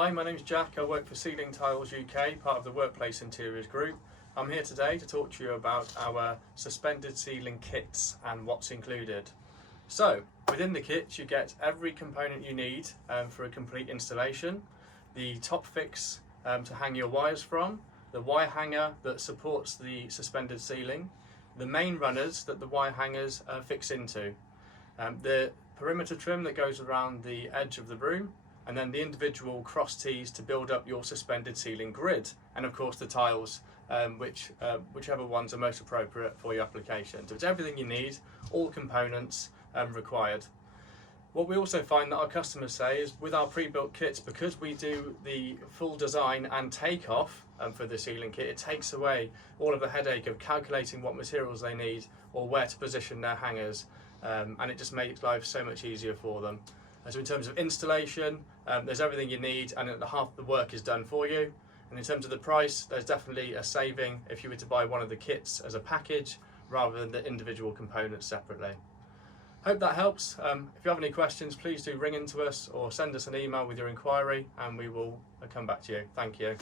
Hi, my name's Jack. I work for Ceiling Tiles UK, part of the Workplace Interiors Group. I'm here today to talk to you about our suspended ceiling kits and what's included. So, within the kits you get every component you need for a complete installation. The top fix to hang your wires from, the wire hanger that supports the suspended ceiling, the main runners that the wire hangers fix into, the perimeter trim that goes around the edge of the room, and then the individual cross tees to build up your suspended ceiling grid, and of course the tiles, whichever ones are most appropriate for your application. So it's everything you need, all components required. What we also find that our customers say is with our pre-built kits, because we do the full design and takeoff for the ceiling kit, it takes away all of the headache of calculating what materials they need or where to position their hangers, and it just makes life so much easier for them. So in terms of installation, there's everything you need, and half the work is done for you. And in terms of the price, there's definitely a saving if you were to buy one of the kits as a package rather than the individual components separately. Hope that helps. If you have any questions, please do ring into us or send us an email with your inquiry and we will come back to you. Thank you.